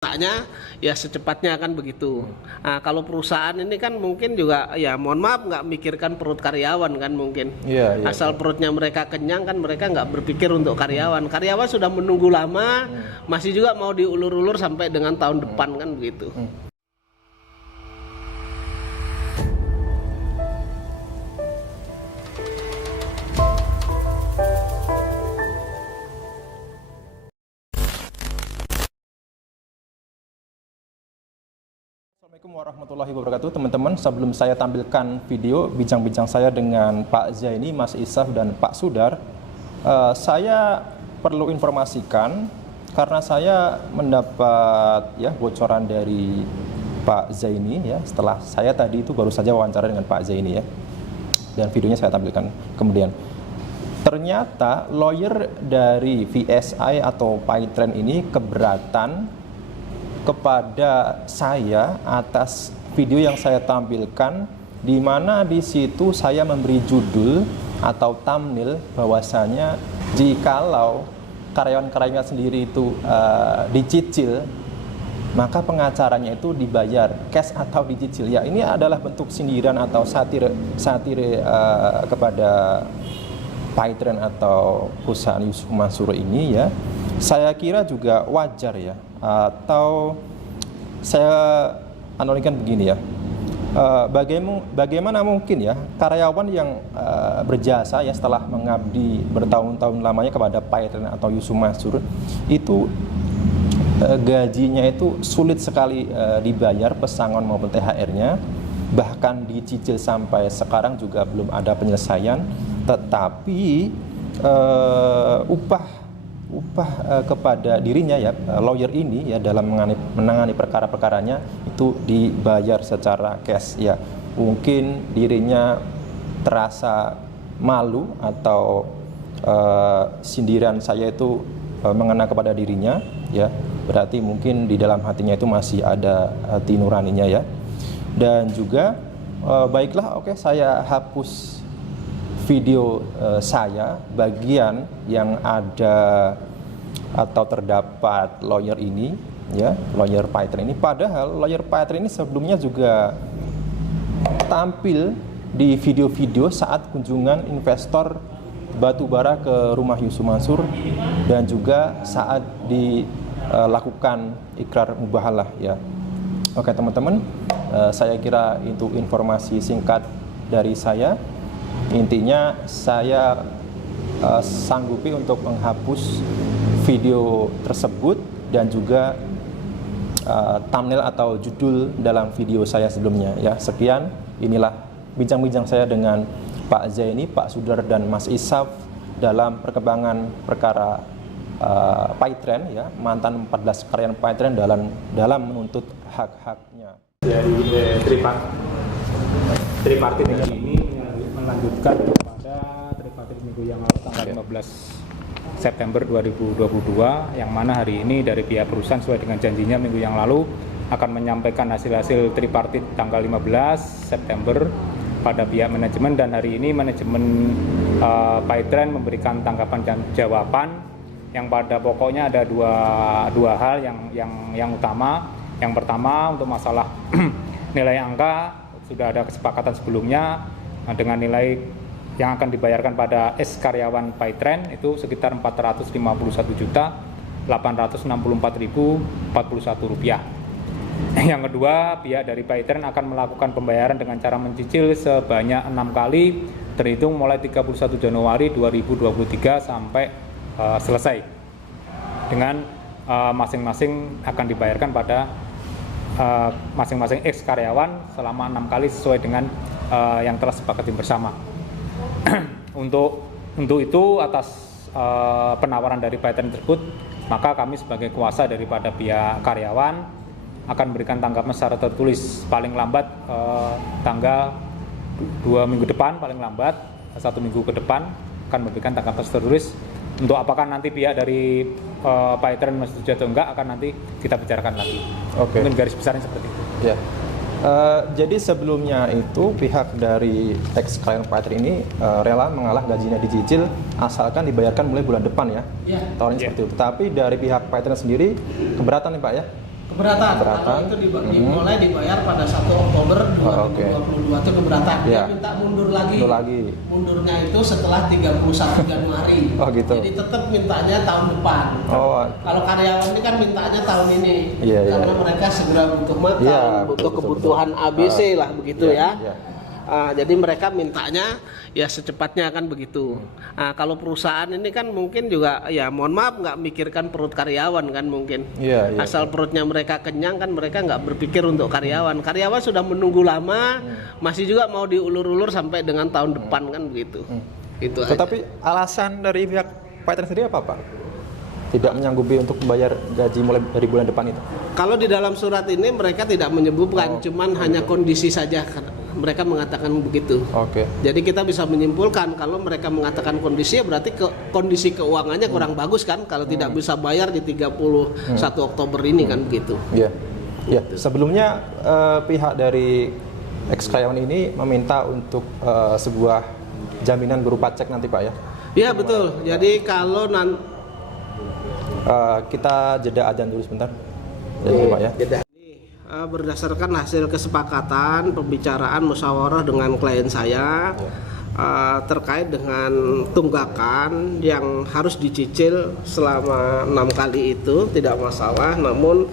Makanya ya secepatnya kan begitu. Nah, kalau perusahaan ini kan mungkin juga ya mohon maaf nggak mikirkan perut karyawan kan mungkin. Iya, Asal iya. perutnya mereka kenyang kan mereka nggak berpikir untuk karyawan. Karyawan sudah menunggu lama, masih juga mau diulur-ulur sampai dengan tahun depan kan begitu. Assalamualaikum warahmatullahi wabarakatuh, teman-teman. Sebelum saya tampilkan video bincang-bincang saya dengan Pak Zaini, Mas Isaf, dan Pak Sudar, saya perlu informasikan karena saya mendapat bocoran dari Pak Zaini setelah saya tadi itu baru saja wawancara dengan Pak Zaini dan videonya saya tampilkan kemudian. Ternyata lawyer dari VSI atau Paytrend ini keberatan kepada saya atas video yang saya tampilkan, di mana di situ saya memberi judul atau thumbnail bahwasanya jikalau karyawan-karyawan sendiri itu dicicil, maka pengacaranya itu dibayar cash atau dicicil. Ya, ini adalah bentuk sindiran atau satir kepada Paytrend atau perusahaan Yusuf Mansur ini ya. Saya kira juga wajar ya, atau saya analogikan begini ya, bagaimana mungkin ya karyawan yang berjasa ya setelah mengabdi bertahun-tahun lamanya kepada Paytrend atau Yusuf Mansur itu gajinya itu sulit sekali dibayar pesangon maupun THR-nya, bahkan dicicil sampai sekarang juga belum ada penyelesaian, tetapi upah kepada dirinya ya, lawyer ini ya dalam menangani perkara-perkaranya itu dibayar secara cash ya. Mungkin dirinya terasa malu atau sindiran saya itu mengena kepada dirinya ya, berarti mungkin di dalam hatinya itu masih ada hati nuraninya ya. Dan juga baiklah, oke, saya hapus video saya bagian yang ada atau terdapat lawyer ini ya, lawyer Paytrend ini. Padahal lawyer Paytrend ini sebelumnya juga tampil di video-video saat kunjungan investor batubara ke rumah Yusuf Mansur dan juga saat dilakukan ikrar mubahalah ya. Oke teman-teman, saya kira itu informasi singkat dari saya. Intinya saya sanggupi untuk menghapus video tersebut dan juga thumbnail atau judul dalam video saya sebelumnya ya. Sekian, inilah bincang-bincang saya dengan Pak Zaini, Pak Sudar, dan Mas Isaf dalam perkembangan perkara Paytrend ya, mantan 14 karyawan Paytrend dalam menuntut hak-haknya. Dari tripartit ini melanjutkan kepada tripartit minggu yang lalu tanggal 15 September 2022, yang mana hari ini dari pihak perusahaan sesuai dengan janjinya minggu yang lalu akan menyampaikan hasil-hasil tripartit tanggal 15 September pada pihak manajemen, dan hari ini manajemen Paytrend memberikan tanggapan dan jawaban yang pada pokoknya ada dua hal yang utama. Yang pertama untuk masalah nilai angka, sudah ada kesepakatan sebelumnya dengan nilai yang akan dibayarkan pada ex karyawan Paytrend itu sekitar Rp451.864.041. Yang kedua, pihak dari Paytrend akan melakukan pembayaran dengan cara mencicil sebanyak 6 kali terhitung mulai 31 Januari 2023 sampai selesai, dengan masing-masing akan dibayarkan pada masing-masing ex karyawan selama 6 kali sesuai dengan yang telah sepakati bersama. Untuk itu, atas penawaran dari Paytrend tersebut, maka kami sebagai kuasa daripada pihak karyawan akan memberikan tanggapan secara tertulis paling lambat tanggal 2 minggu depan, paling lambat 1 minggu ke depan akan memberikan tanggapan tertulis. Untuk apakah nanti pihak dari Paytrend masih setuju atau enggak akan nanti kita bicarakan lagi. Oke. Mungkin garis besarnya seperti itu. Ya. Jadi sebelumnya itu pihak dari ex klien Paytrend ini rela mengalah gajinya dicicil asalkan dibayarkan mulai bulan depan ya. Tahun ini seperti itu. Tapi dari pihak Paytrend sendiri keberatan nih Pak ya. Keberatan. Kalau itu dimulai dibayar pada 1 Oktober 2022 itu keberatan. Dia minta mundur lagi. Mundurnya itu setelah 31 Januari. Oh gitu. Jadi tetap mintanya tahun depan. Kalau karyawan ini kan mintanya tahun ini. Karena mereka segera butuh makan, butuh kebutuhan ABC lah begitu ya. Jadi mereka mintanya ya secepatnya kan begitu. Kalau perusahaan ini kan mungkin juga ya mohon maaf nggak mikirkan perut karyawan kan mungkin. Asal perutnya mereka kenyang kan mereka nggak berpikir untuk karyawan. Karyawan sudah menunggu lama, masih juga mau diulur-ulur sampai dengan tahun depan kan begitu. Itu Tetapi alasan dari pihak Paytren sendiri apa Pak? Tidak menyanggupi untuk membayar gaji mulai dari bulan depan itu? Kalau di dalam surat ini mereka tidak menyebutkan, cuman hanya kondisi saja. Mereka mengatakan begitu. Jadi kita bisa menyimpulkan kalau mereka mengatakan kondisi, berarti kondisi keuangannya kurang bagus kan? Kalau tidak bisa bayar di 31 Oktober ini kan begitu. Sebelumnya pihak dari ex karyawan ini meminta untuk sebuah jaminan berupa cek nanti Pak ya? Iya betul. Jadi kalau kita jeda adzan dulu sebentar. Pak ya. Berdasarkan hasil kesepakatan pembicaraan musyawarah dengan klien saya terkait dengan tunggakan yang harus dicicil selama 6 kali itu tidak masalah, namun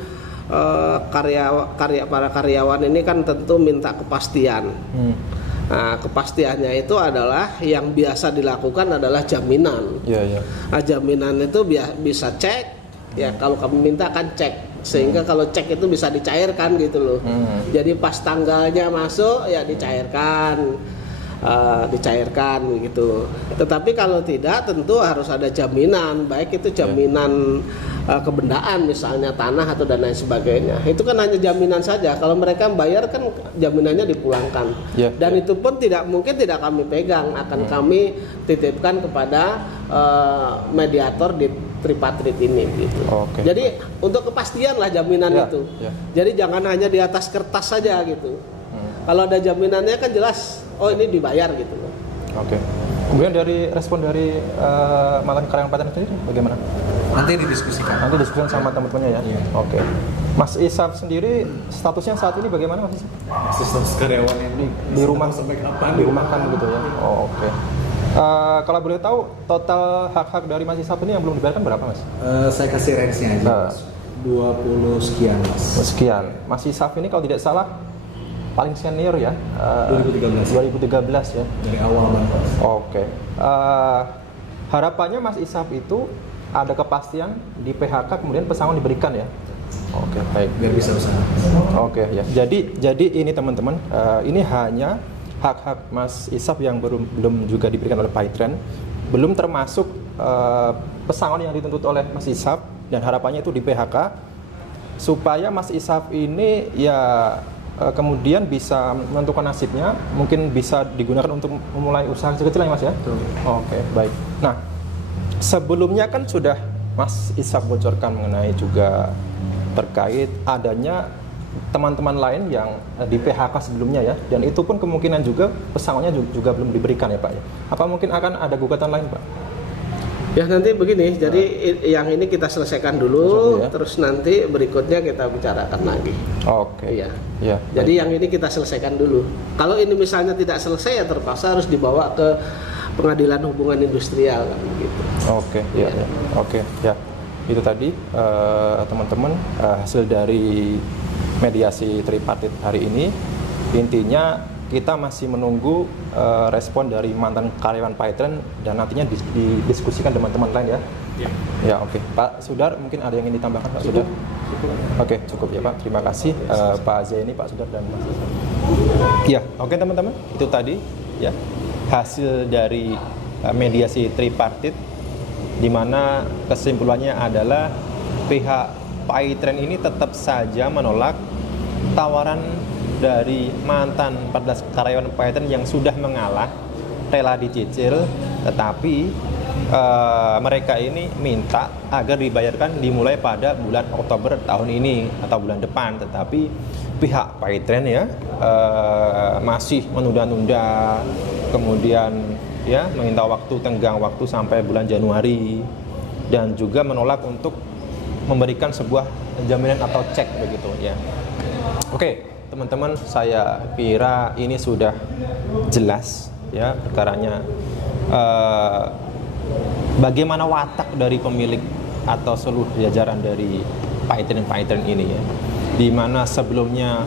para karyawan ini kan tentu minta kepastian. Kepastiannya itu adalah yang biasa dilakukan adalah jaminan. Jaminan itu bisa cek, ya kalau kami minta kan cek, sehingga kalau cek itu bisa dicairkan gitu loh. Jadi pas tanggalnya masuk ya dicairkan gitu. Tetapi kalau tidak tentu harus ada jaminan, baik itu jaminan kebendaan misalnya tanah atau dan lain sebagainya. Itu kan hanya jaminan saja. Kalau mereka bayar kan jaminannya dipulangkan. Dan itu pun tidak kami pegang, akan kami titipkan kepada mediator di tripartit ini gitu. Jadi untuk kepastian lah jaminan itu. Jadi jangan hanya di atas kertas saja gitu. Kalau ada jaminannya kan jelas, oh ini dibayar gitu loh. Kemudian dari respon dari mantan karyawan Paytren sendiri bagaimana? Nanti didiskusikan. Nanti diskusikan sama teman-temannya ya. Mas Isaf sendiri statusnya saat ini bagaimana Mas Isaf? Status karyawan yang di rumah sampai kapan? Di rumah kan gitu ya. Kalau boleh tahu total hak-hak dari Mas Isaf ini yang belum dibayarkan berapa Mas? Saya kasih range-nya aja. 20 sekian Mas. Sekian. Mas Isaf ini kalau tidak salah paling senior ya. 2013 ya. Dari awal banget. Harapannya Mas Isaf itu ada kepastian di PHK kemudian pesangon diberikan ya. Baik. Biar bisa usaha. Ya. Jadi ini teman-teman, ini hanya hak-hak Mas Isaf yang belum juga diberikan oleh Paytren, belum termasuk pesangon yang dituntut oleh Mas Isaf, dan harapannya itu di PHK supaya Mas Isaf ini ya kemudian bisa menentukan nasibnya, mungkin bisa digunakan untuk memulai usaha kecil-kecilan ya Mas ya. Baik. Nah, sebelumnya kan sudah Mas Isaf bocorkan mengenai juga terkait adanya teman-teman lain yang di PHK sebelumnya ya, dan itu pun kemungkinan juga pesangonnya juga belum diberikan ya Pak ya. Apa mungkin akan ada gugatan lain Pak? Ya nanti begini, jadi yang ini kita selesaikan dulu, terus nanti berikutnya kita bicarakan lagi. Jadi yang ini kita selesaikan dulu. Kalau ini misalnya tidak selesai ya terpaksa harus dibawa ke pengadilan hubungan industrial kan gitu. Itu tadi teman-teman hasil dari mediasi tripartit hari ini. Intinya kita masih menunggu respon dari mantan karyawan Paytren dan nantinya didiskusikan teman-teman lain ya. Pak Sudar, mungkin ada yang ingin ditambahkan Pak Sudar? Cukup ya Pak. Terima kasih Pak Zaini, Pak Sudar dan Mas Isaf. Teman-teman, itu tadi ya hasil dari mediasi tripartit, di mana kesimpulannya adalah pihak Paytren ini tetap saja menolak tawaran dari mantan 14 karyawan Paytren yang sudah mengalah, rela dicicil, tetapi mereka ini minta agar dibayarkan dimulai pada bulan Oktober tahun ini atau bulan depan, tetapi pihak Paytren ya masih menunda-nunda, kemudian ya meminta tenggang waktu sampai bulan Januari, dan juga menolak untuk memberikan sebuah jaminan atau cek begitu ya. Oke, teman-teman, saya kira ini sudah jelas ya perkaranya. Bagaimana watak dari pemilik atau seluruh jajaran dari Paitren ini ya, di mana sebelumnya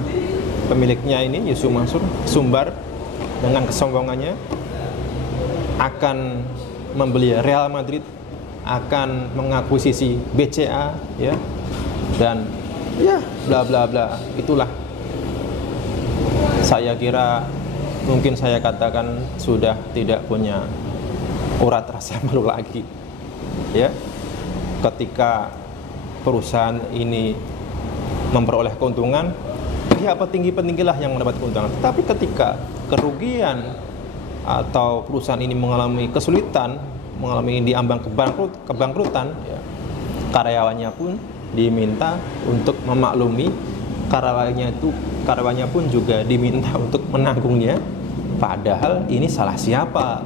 pemiliknya ini Yusuf Mansur Sumbar dengan kesombongannya akan membeli Real Madrid, akan mengakuisisi BCA ya, dan ya bla bla bla. Itulah saya kira mungkin saya katakan sudah tidak punya urat rasa malu lagi ya, ketika perusahaan ini memperoleh keuntungan, ya petinggi-petinggilah yang mendapat keuntungan. Tetapi ketika kerugian atau perusahaan ini mengalami kesulitan, mengalami diambang kebangkrutan ya, karyawannya pun diminta untuk memaklumi, karyawannya pun juga diminta untuk menanggungnya. Padahal ini salah siapa?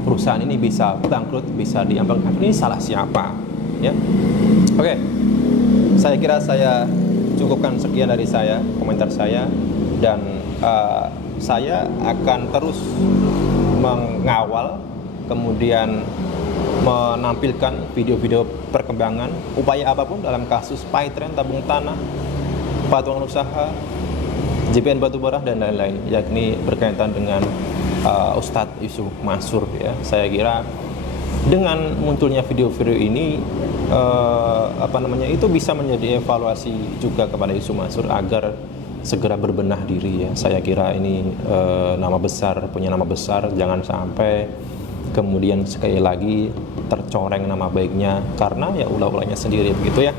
Perusahaan ini bisa bangkrut, bisa diambang bangkrut, ini salah siapa? Ya, oke. Saya kira saya cukupkan sekian dari saya, komentar saya, dan saya akan terus mengawal, kemudian menampilkan video-video perkembangan upaya apapun dalam kasus Paitren, tabung tanah, patungan usaha, JPN Batubara dan lain-lain, yakni berkaitan dengan Ustadz Yusuf Mansur ya. Saya kira dengan munculnya video-video ini itu bisa menjadi evaluasi juga kepada Yusuf Mansur agar segera berbenah diri ya. Saya kira ini punya nama besar, jangan sampai kemudian sekali lagi tercoreng nama baiknya karena ya ulah-ulahnya sendiri begitu ya.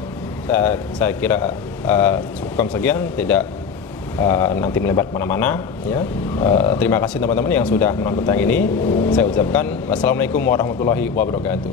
Saya kira cukup sekian, tidak nanti melebar kemana-mana ya. Terima kasih teman-teman yang sudah menonton tayang ini. Saya ucapkan wassalamualaikum warahmatullahi wabarakatuh.